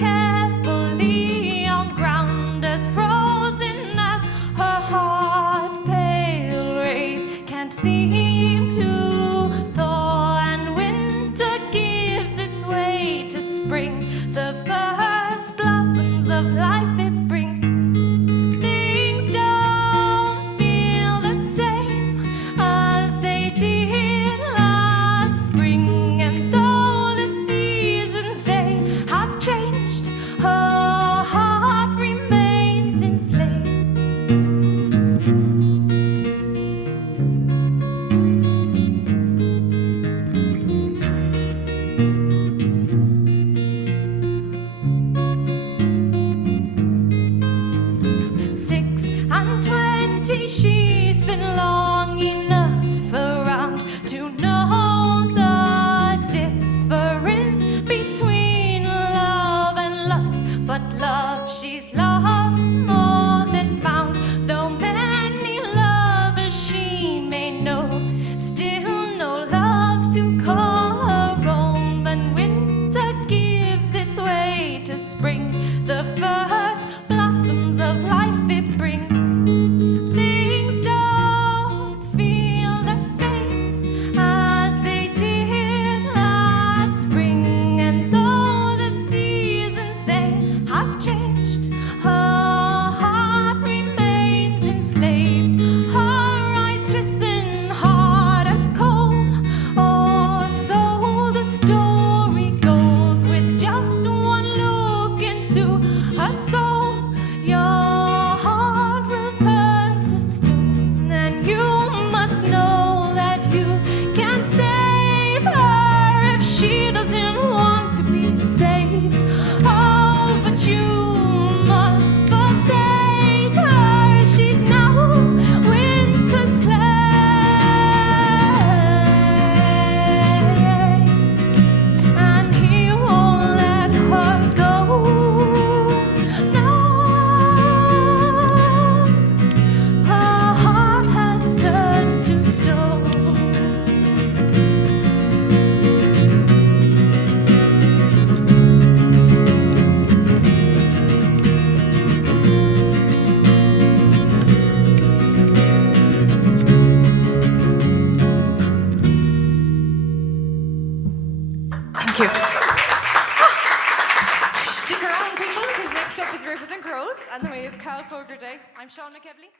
carefully on ground as frozen as her heart. Pale rays can't seem to thaw, and winter gives its way to spring. The first blossoms of life it brings. Things don't feel the same as they did last spring, and though the seasons they have changed, her heart remains enslaved. 6 and 20, she's been long enough around to know the difference between love and lust. But love she's lost more than found, though many lovers she may know. Still no love to call her own. When winter gives its way to spring, the first blossoms of life it brings. Things don't feel the same as they did last spring, and though the seasons they have changed, her heart remains enslaved. Her eyes glisten hard as coal, oh, so the story goes. With just one look into her soul, your heart will turn to stone, and you must know that you can't save her if she doesn't want to be saved. Oh, but you must forsake her. She's now winter's slave, and he won't let her go. No, her heart has turned to stone. Thank you. Stick around, people, because next up is Rivers and Crows, and then we have Carl Fogarty. I'm Shauna McEvilly.